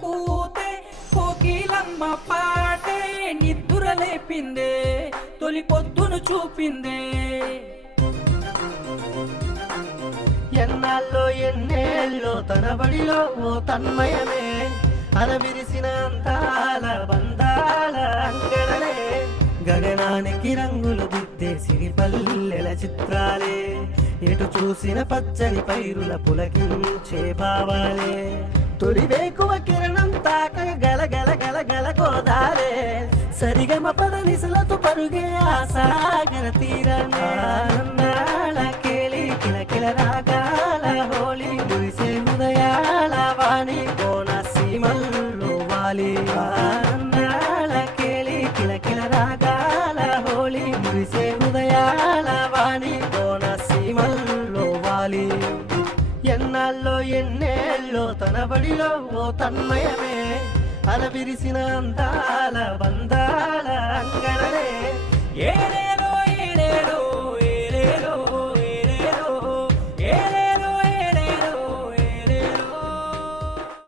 కూతే కోకిలమ్మ పాటే నిద్దుర లేపిందే తొలి పొద్దును చూపిందే ఎన్నాళ్ళో ఎన్నేళ్ళో తన బడిలో ఓ తన్మయమే అరవిరిసిన అందాల బంధాల అంగడలే గగనానికి రంగులు దిద్దే సిరిపల్లెల చిత్రాలే ఎటు చూసిన పచ్చని పైరుల పులకించే భావాలే తొలివేకువ కిరణం తాక గల గల గల గల గోదారే సరిగమ పదనిసలతో పరుగే ఆ సాగర తీరనే ఆనందాల కేళి కిలకిల రాగాల హోళీ మురిసే హృదయాల వాణి కోన సీమల్లో వాలి ఆనందాల కేళి కిలకిల రాగాల హోళీ మురిసే హృదయాల వాణి కోన సీమల్లో వాలి ఎన్నాళ్ళో ఎన్నేళ్ళో తన బడిలో ఓ తన్మయమే అరవిరిసిన అందాల బంధ